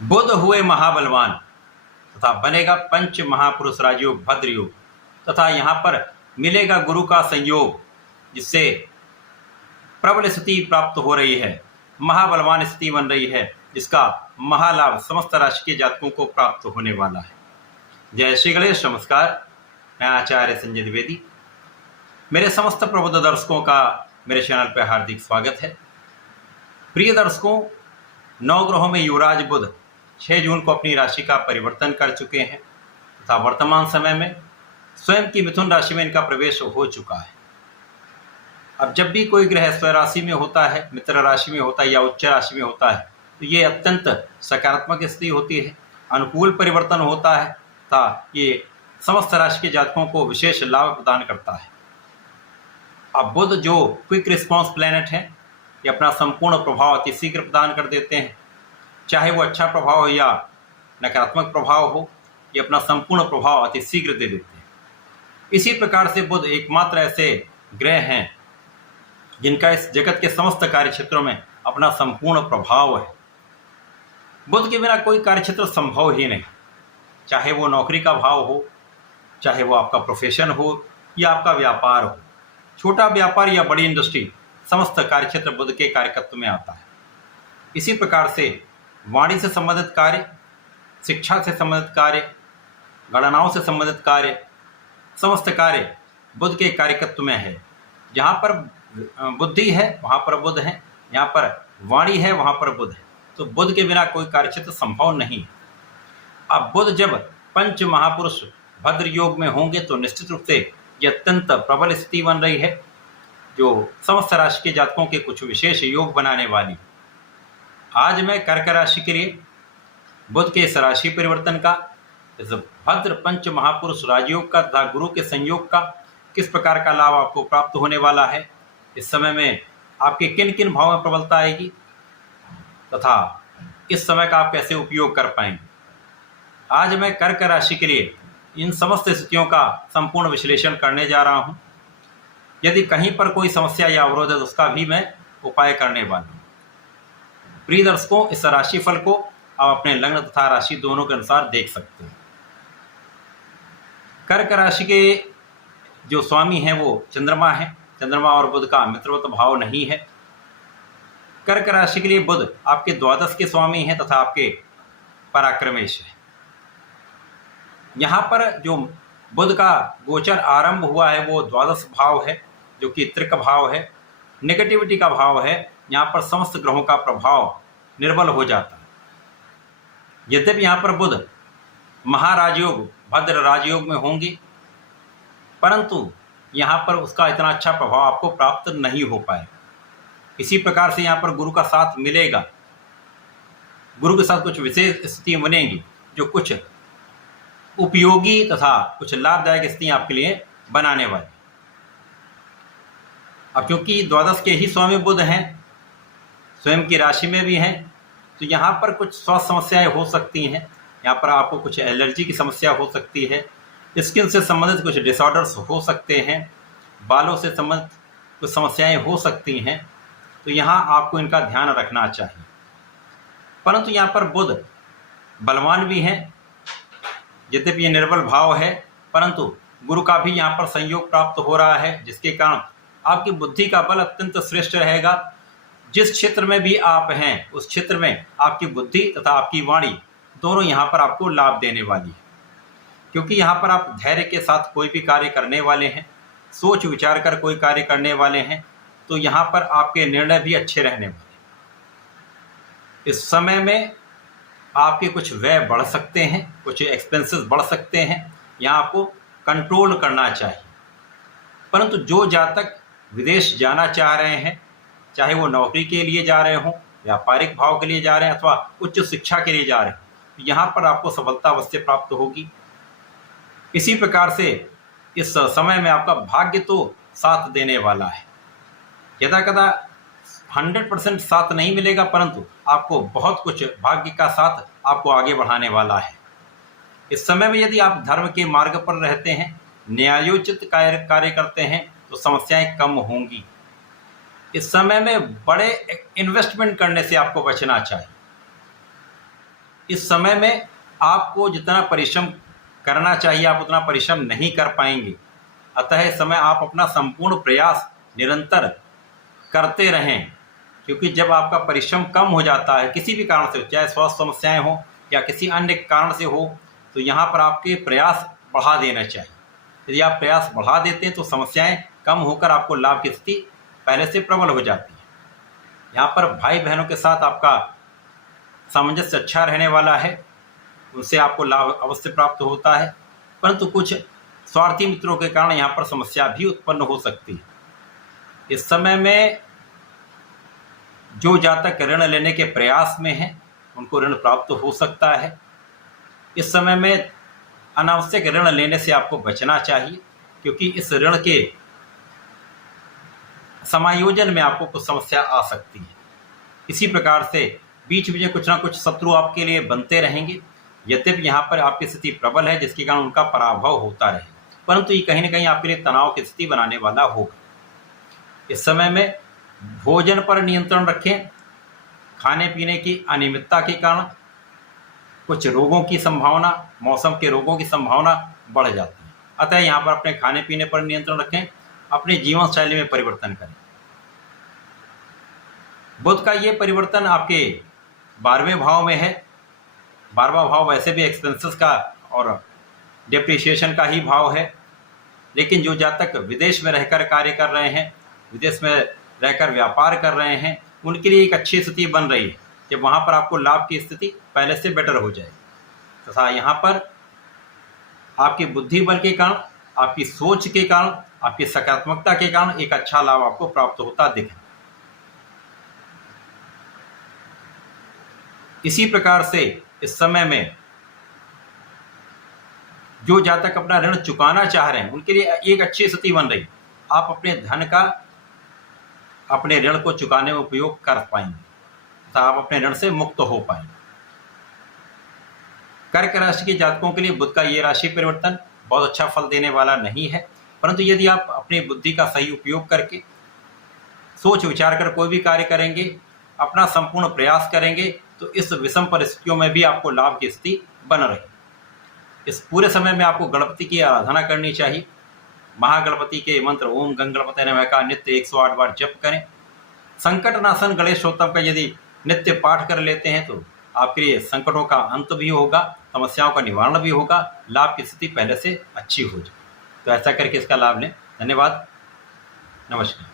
बुध हुए महाबलवान तथा बनेगा पंच महापुरुष राजयोग भद्र योग तथा यहाँ पर मिलेगा गुरु का संयोग, जिससे प्रबल स्थिति प्राप्त हो रही है, महाबलवान स्थिति बन रही है, जिसका महालाभ समस्त राशि के जातकों को प्राप्त होने वाला है। जय श्री गणेश। नमस्कार, मैं आचार्य संजय द्विवेदी। मेरे समस्त प्रबुद्ध दर्शकों का मेरे चैनल पर हार्दिक स्वागत है। प्रिय दर्शकों, 9 ग्रहों में युवराज बुध 6 जून को अपनी राशि का परिवर्तन कर चुके हैं तथा वर्तमान समय में स्वयं की मिथुन राशि में इनका प्रवेश हो चुका है। अब जब भी कोई ग्रह स्व राशि में होता है, मित्र राशि में होता है या उच्च राशि में होता है, तो ये अत्यंत सकारात्मक स्थिति होती है, अनुकूल परिवर्तन होता है तथा ये समस्त राशि के जातकों को विशेष लाभ प्रदान करता है। अब बुध जो क्विक रिस्पॉन्स प्लैनेट है, ये अपना संपूर्ण प्रभाव अति शीघ्र प्रदान कर देते हैं, चाहे वो अच्छा प्रभाव हो या नकारात्मक प्रभाव हो, ये अपना संपूर्ण प्रभाव अति शीघ्र दे देते हैं। इसी प्रकार से बुध एकमात्र ऐसे ग्रह हैं जिनका इस जगत के समस्त कार्य क्षेत्रों में अपना संपूर्ण प्रभाव है। बुध के बिना कोई कार्य क्षेत्र संभव ही नहीं, चाहे वो नौकरी का भाव हो, चाहे वो आपका प्रोफेशन हो या आपका व्यापार हो, छोटा व्यापार या बड़ी इंडस्ट्री, समस्त कार्य क्षेत्र बुध के कार्यकत्व में आता है। इसी प्रकार से वाणी से संबंधित कार्य, शिक्षा से संबंधित कार्य, गणनाओं से संबंधित कार्य, समस्त कार्य बुध के कार्यकत्व में है। जहाँ पर बुद्धि है वहाँ पर बुध है, यहाँ पर वाणी है वहाँ पर बुध है, तो बुध के बिना कोई कार्य क्षेत्र संभव नहीं। अब बुध जब पंच महापुरुष भद्र योग में होंगे तो निश्चित रूप से यह अत्यंत प्रबल स्थिति बन रही है, जो समस्त राशि के जातकों के कुछ विशेष योग बनाने वाली। आज मैं कर्क राशि के लिए बुध के इस राशि परिवर्तन का, इस भद्र पंच महापुरुष राजयोग का तथा गुरु के संयोग का किस प्रकार का लाभ आपको प्राप्त होने वाला है, इस समय में आपके किन किन भाव में प्रबलता आएगी तथा इस समय का आप कैसे उपयोग कर पाएंगे, आज मैं कर्क राशि के लिए इन समस्त स्थितियों का संपूर्ण विश्लेषण करने जा रहा हूँ। यदि कहीं पर कोई समस्या या अवरोध है तो उसका भी मैं उपाय करने वाला हूँ। प्रिय दर्शकों, इस राशिफल को आप अपने लग्न तथा राशि दोनों के अनुसार देख सकते हैं। कर्क राशि के जो स्वामी हैं वो चंद्रमा है। चंद्रमा और बुध का मित्रवत भाव नहीं है। कर्क राशि के लिए बुध आपके द्वादश के स्वामी हैं तथा आपके पराक्रमेश है। यहाँ पर जो बुध का गोचर आरंभ हुआ है वो द्वादश भाव है, जो कि त्रिक भाव है, नेगेटिविटी का भाव है। यहाँ पर समस्त ग्रहों का प्रभाव निर्बल हो जाता है। यद्यपि यहाँ पर बुध महाराजयोग भद्र राजयोग में होंगे, परंतु यहाँ पर उसका इतना अच्छा प्रभाव आपको प्राप्त नहीं हो पाएगा। इसी प्रकार से यहाँ पर गुरु का साथ मिलेगा, गुरु के साथ कुछ विशेष स्थितियाँ बनेंगी जो कुछ उपयोगी तथा कुछ लाभदायक स्थितियाँ आपके लिए बनाने वाली। अब क्योंकि द्वादश के ही स्वामी बुध हैं, स्वयं की राशि में भी हैं, तो यहाँ पर कुछ स्वास्थ्य समस्याएं हो सकती हैं। यहाँ पर आपको कुछ एलर्जी की समस्या हो सकती है, स्किन से संबंधित कुछ डिसऑर्डर्स हो सकते हैं, बालों से संबंधित कुछ समस्याएं हो सकती हैं, तो यहाँ आपको इनका ध्यान रखना चाहिए। परंतु यहाँ पर बुध बलवान भी हैं, यद्यपि ये निर्बल भाव है, परंतु गुरु का भी यहाँ पर संयोग प्राप्त हो रहा है, जिसके कारण आपकी बुद्धि का बल अत्यंत श्रेष्ठ रहेगा। जिस क्षेत्र में भी आप हैं उस क्षेत्र में आपकी बुद्धि तथा आपकी वाणी दोनों यहाँ पर आपको लाभ देने वाली है, क्योंकि यहाँ पर आप धैर्य के साथ कोई भी कार्य करने वाले हैं, सोच विचार कर कोई कार्य करने वाले हैं, तो यहाँ पर आपके निर्णय भी अच्छे रहने वाले हैं। इस समय में आपके कुछ व्यय बढ़ सकते हैं, कुछ एक्सपेंसेस बढ़ सकते हैं, यहाँ आपको कंट्रोल करना चाहिए। परंतु जो जातक विदेश जाना चाह रहे हैं, चाहे वो नौकरी के लिए जा रहे हों, व्यापारिक भाव के लिए जा रहे हैं अथवा उच्च शिक्षा के लिए जा रहे हैं, तो यहाँ पर आपको सफलता अवश्य प्राप्त होगी। इसी प्रकार से इस समय में आपका भाग्य तो साथ देने वाला है। यदा कदा 100% साथ नहीं मिलेगा, परंतु आपको बहुत कुछ भाग्य का साथ आपको आगे बढ़ाने वाला है। इस समय में यदि आप धर्म के मार्ग पर रहते हैं, न्यायोचित कार्य करते हैं, तो समस्याएं कम होंगी। इस समय में बड़े इन्वेस्टमेंट करने से आपको बचना चाहिए। इस समय में आपको जितना परिश्रम करना चाहिए आप उतना परिश्रम नहीं कर पाएंगे। अतः इस समय आप अपना संपूर्ण प्रयास निरंतर करते रहें, क्योंकि जब आपका परिश्रम कम हो जाता है किसी भी कारण से, चाहे स्वास्थ्य समस्याएं हो या किसी अन्य कारण से हो, तो यहाँ पर आपके प्रयास बढ़ा देना चाहिए। यदि आप प्रयास बढ़ा देते हैं तो समस्याएं कम होकर आपको लाभ की स्थिति पहले से प्रबल हो जाती है। यहाँ पर भाई बहनों के साथ आपका सामंजस्य अच्छा रहने वाला है, उनसे आपको लाभ अवश्य प्राप्त होता है, परंतु कुछ स्वार्थी मित्रों के कारण यहाँ पर समस्या भी उत्पन्न हो सकती है। इस समय में जो जातक ऋण लेने के प्रयास में हैं उनको ऋण प्राप्त हो सकता है। इस समय में अनावश्यक ऋण लेने से आपको बचना चाहिए, क्योंकि इस ऋण के समायोजन में आपको कुछ समस्या आ सकती है। इसी प्रकार से बीच बीच में कुछ ना कुछ शत्रु आपके लिए बनते रहेंगे। यद्यपि यहाँ पर आपकी स्थिति प्रबल है जिसके कारण उनका पराभव होता रहे, परंतु ये कहीं ना कहीं आपके लिए तनाव की स्थिति बनाने वाला होगा। इस समय में भोजन पर नियंत्रण रखें। खाने पीने की अनियमितता के कारण कुछ रोगों की संभावना, मौसम के रोगों की संभावना बढ़ जाती है। अतः यहाँ पर अपने खाने पीने पर नियंत्रण रखें, अपने जीवन शैली में परिवर्तन करें। बुध का ये परिवर्तन आपके 12वें भाव में है। 12वां भाव वैसे भी एक्सपेंसेस का और डिप्रिसिएशन का ही भाव है, लेकिन जो जातक विदेश में रहकर कार्य कर रहे हैं, विदेश में रहकर व्यापार कर रहे हैं, उनके लिए एक अच्छी स्थिति बन रही है कि वहाँ पर आपको लाभ की स्थिति पहले से बेटर हो जाए। तथा यहाँ पर आपकी बुद्धि बल के कारण, आपकी सोच के कारण, आपकी सकारात्मकता के कारण एक अच्छा लाभ आपको प्राप्त होता दिखे। इसी प्रकार से इस समय में जो जातक अपना ऋण चुकाना चाह रहे हैं उनके लिए एक अच्छी स्थिति बन रही। आप अपने धन का अपने ऋण को चुकाने में उपयोग कर पाएंगे तथा आप अपने ऋण से मुक्त हो पाएंगे। कर्क राशि के जातकों के लिए बुध का ये राशि परिवर्तन बहुत अच्छा फल देने वाला नहीं है, परंतु यदि आप अपनी बुद्धि का सही उपयोग करके सोच विचार कर कोई भी कार्य करेंगे, अपना संपूर्ण प्रयास करेंगे, तो इस विषम परिस्थितियों में भी आपको लाभ की स्थिति बन रही। इस पूरे समय में आपको गणपति की आराधना करनी चाहिए। महागणपति के मंत्र ओम गंगणपते नमः का नित्य 108 बार जप करें। संकटनाशन गणेशोत्तम का यदि नित्य पाठ कर लेते हैं तो आपके लिए संकटों का अंत भी होगा, समस्याओं का निवारण भी होगा, लाभ की स्थिति पहले से अच्छी हो जाए। तो ऐसा करके इसका लाभ लें। धन्यवाद, नमस्कार।